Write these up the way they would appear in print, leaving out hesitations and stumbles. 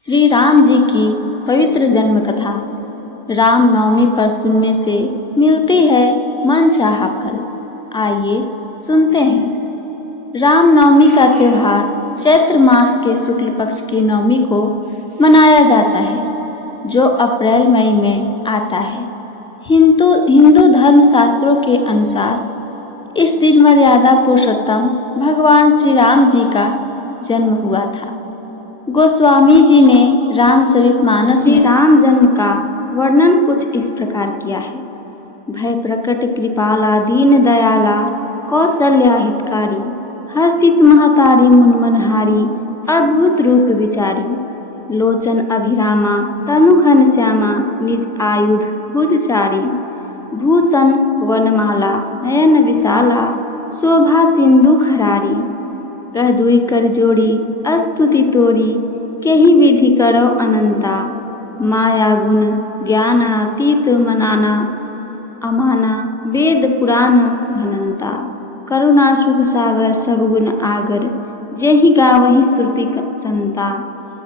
श्री राम जी की पवित्र जन्म कथा। राम नवमी पर सुनने से मिलती है मन चाहा फल। आइए सुनते हैं। राम नवमी का त्यौहार चैत्र मास के शुक्ल पक्ष की नवमी को मनाया जाता है, जो अप्रैल मई में आता है। हिंदू धर्म शास्त्रों के अनुसार इस दिन मर्यादा पुरुषोत्तम भगवान श्री राम जी का जन्म हुआ था। गोस्वामी जी ने रामचरितमानस में राम जन्म का वर्णन कुछ इस प्रकार किया है। भय प्रकट कृपाला दीन दयाला कौशल्या हितकारी, हर्षित महतारी मुनमनहारी अद्भुत रूप विचारी, लोचन अभिरामा तनु घन श्यामा निज आयुध भुजचारी, भूषण वनमाला नयन विशाला शोभा सिंधु खरारी, कह दुई कर जोड़ी अस्तुति तोरी केहि विधि करो अनंता, माया गुण ज्ञानातीत मनाना अमाना वेद पुराण भनंता, करुणा शुभ सागर सगुन आगर जेहि गावहि श्रुति संता,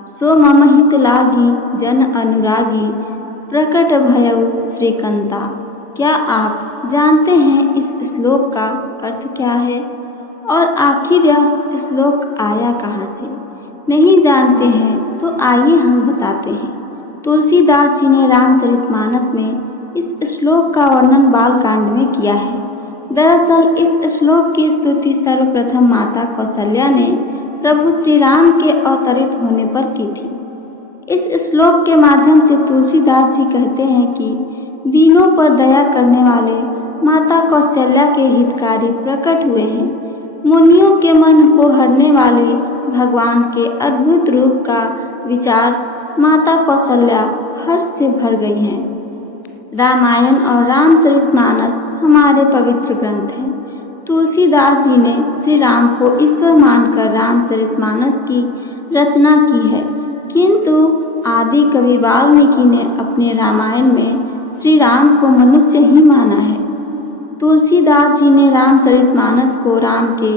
सो मम हित लागी जन अनुरागी प्रकट भयउ श्रीकंता। क्या आप जानते हैं इस श्लोक का अर्थ क्या है और आखिर यह श्लोक आया कहाँ से? नहीं जानते हैं तो आइए हम बताते हैं। तुलसीदास जी ने रामचरितमानस में इस श्लोक का वर्णन बालकांड में किया है। दरअसल इस श्लोक की स्तुति सर्वप्रथम माता कौशल्या ने प्रभु श्री राम के अवतरित होने पर की थी। इस श्लोक के माध्यम से तुलसीदास जी कहते हैं कि दीनों पर दया करने वाले माता कौशल्या के हितकारी प्रकट हुए हैं। मुनियों के मन को हरने वाले भगवान के अद्भुत रूप का विचार माता कौशल्या हर्ष से भर गई हैं। रामायण और रामचरितमानस हमारे पवित्र ग्रंथ हैं। तुलसीदास जी ने श्री राम को ईश्वर मानकर रामचरितमानस की रचना की है, किंतु आदि कवि वाल्मीकि ने अपने रामायण में श्री राम को मनुष्य ही माना है। तुलसीदास जी ने रामचरितमानस को राम के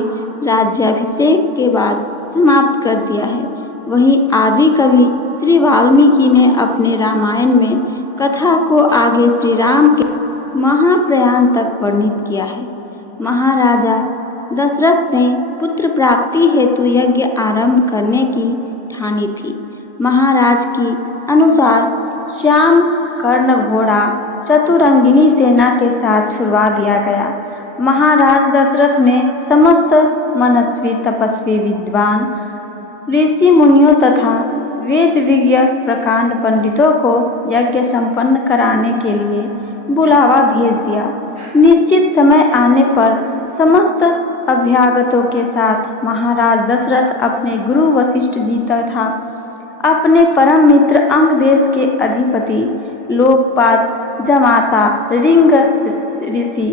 राज्याभिषेक के बाद समाप्त कर दिया है। वहीं आदि कवि श्री वाल्मीकि ने अपने रामायण में कथा को आगे श्री राम के महाप्रयाण तक वर्णित किया है। महाराजा दशरथ ने पुत्र प्राप्ति हेतु यज्ञ आरंभ करने की ठानी थी। महाराज की अनुसार श्याम कर्ण घोड़ा चतुरंगिनी सेना के साथ छुड़वा दिया गया। महाराज दशरथ ने समस्त मनस्वी तपस्वी विद्वान ऋषि मुनियों तथा वेद विज्ञ प्रकांड पंडितों को यज्ञ संपन्न कराने के लिए बुलावा भेज दिया। निश्चित समय आने पर समस्त अभ्यागतों के साथ महाराज दशरथ अपने गुरु वशिष्ठ जी तथा अपने परम मित्र अंग देश के अधिपति लोकपात जमाता रिंग ऋषि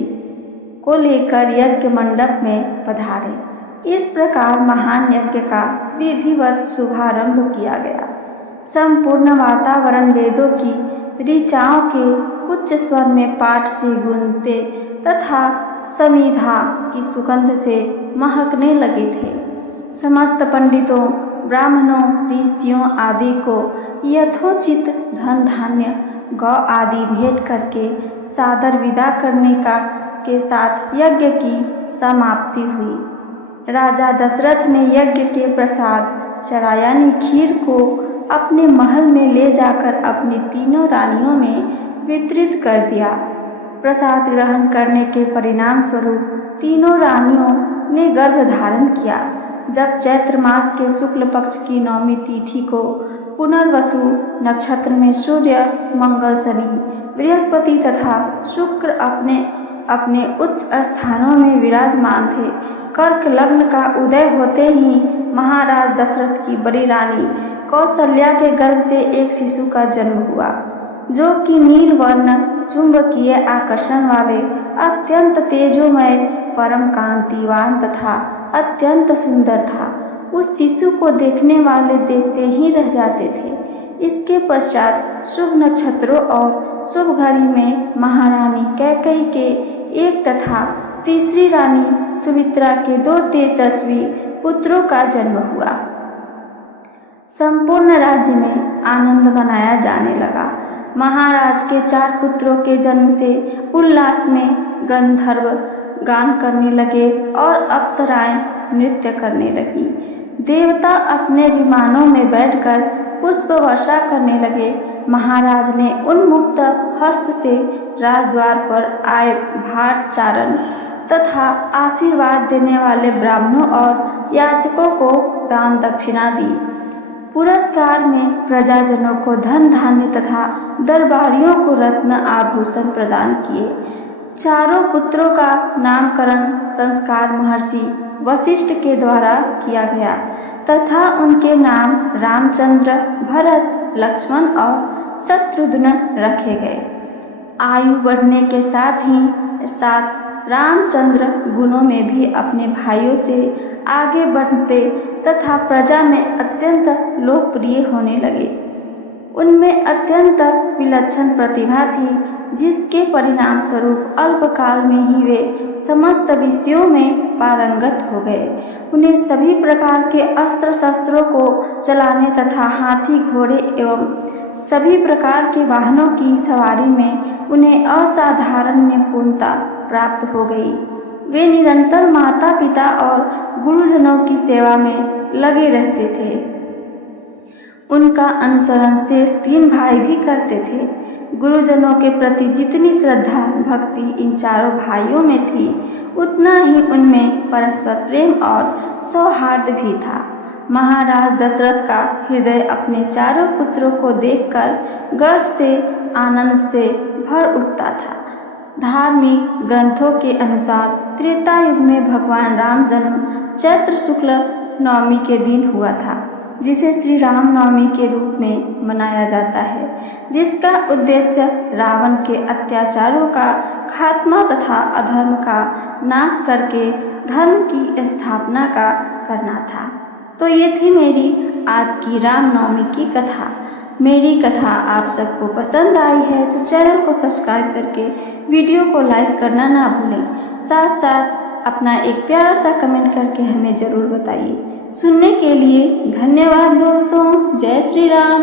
को लेकर यज्ञ मंडप में पधारे। इस प्रकार महान यज्ञ का विधिवत शुभारंभ किया गया। संपूर्ण वातावरण वेदों की ऋचाओं के उच्च स्वर में पाठ से गूंजते तथा समीधा की सुगंध से महकने लगे थे। समस्त पंडितों ब्राह्मणों ऋषियों आदि को यथोचित धन धान्य गौ आदि भेंट करके सादर विदा करने के साथ यज्ञ की समाप्ति हुई। राजा दशरथ ने यज्ञ के प्रसाद चरायानी खीर को अपने महल में ले जाकर अपनी तीनों रानियों में वितरित कर दिया। प्रसाद ग्रहण करने के परिणाम स्वरूप तीनों रानियों ने गर्भ धारण किया। जब चैत्र मास के शुक्ल पक्ष की नवमी तिथि को पुनर्वसु नक्षत्र में सूर्य मंगल शनि बृहस्पति तथा शुक्र अपने अपने उच्च स्थानों में विराजमान थे। कर्क लग्न का उदय होते ही महाराज दशरथ की बड़ी रानी कौशल्या के गर्भ से एक शिशु का जन्म हुआ, जो कि नील वर्ण चुंबकीय आकर्षण वाले अत्यंत तेजोमय परम कांतिवान तथा अत्यंत सुंदर था। उस शिशु को देखने वाले देखते ही रह जाते थे। इसके पश्चात शुभ नक्षत्रों और शुभ घड़ी में महारानी कैकेयी के एक तथा तीसरी रानी सुमित्रा के 2 तेजस्वी पुत्रों का जन्म हुआ। संपूर्ण राज्य में आनंद मनाया जाने लगा। महाराज के 4 पुत्रों के जन्म से उल्लास में गंधर्व गान करने लगे और अप्सराएं नृत्य करने लगी। देवता अपने विमानों में बैठकर पुष्प वर्षा करने लगे। महाराज ने उन्मुक्त हस्त से राजद्वार पर आए भाटचारण तथा आशीर्वाद देने वाले ब्राह्मणों और याचकों को दान दक्षिणा दी। पुरस्कार में प्रजाजनों को धन धान्य तथा दरबारियों को रत्न आभूषण प्रदान किए। चारों पुत्रों का नामकरण संस्कार महर्षि वशिष्ठ के द्वारा किया गया तथा उनके नाम रामचंद्र, भरत, लक्ष्मण और शत्रुघ्न रखे गए। आयु बढ़ने के साथ ही साथ रामचंद्र गुणों में भी अपने भाइयों से आगे बढ़ते तथा प्रजा में अत्यंत लोकप्रिय होने लगे। उनमें अत्यंत विलक्षण प्रतिभा थी, जिसके परिणाम स्वरूप अल्पकाल में ही वे समस्त विषयों में पारंगत हो गए। उन्हें सभी प्रकार के अस्त्र शस्त्रों को चलाने तथा हाथी, घोड़े एवं सभी प्रकार के वाहनों की सवारी में उन्हें असाधारण निपुणता प्राप्त हो गई। वे निरंतर माता पिता और गुरुजनों की सेवा में लगे रहते थे। उनका अनुसरण शेष 3 भाई भी करते थे। गुरुजनों के प्रति जितनी श्रद्धा भक्ति इन चारों भाइयों में थी, उतना ही उनमें परस्पर प्रेम और सौहार्द भी था। महाराज दशरथ का हृदय अपने चारों पुत्रों को देखकर गर्व से आनंद से भर उठता था। धार्मिक ग्रंथों के अनुसार त्रेता युग में भगवान राम जन्म चैत्र शुक्ल नवमी के दिन हुआ था, जिसे श्री राम नवमी के रूप में मनाया जाता है, जिसका उद्देश्य रावण के अत्याचारों का खात्मा तथा अधर्म का नाश करके धर्म की स्थापना का करना था। तो ये थी मेरी आज की रामनवमी की कथा। मेरी कथा आप सबको पसंद आई है तो चैनल को सब्सक्राइब करके वीडियो को लाइक करना ना भूलें। साथ साथ अपना एक प्यारा सा कमेंट करके हमें ज़रूर बताइए। सुनने के लिए धन्यवाद दोस्तों। जय श्री राम।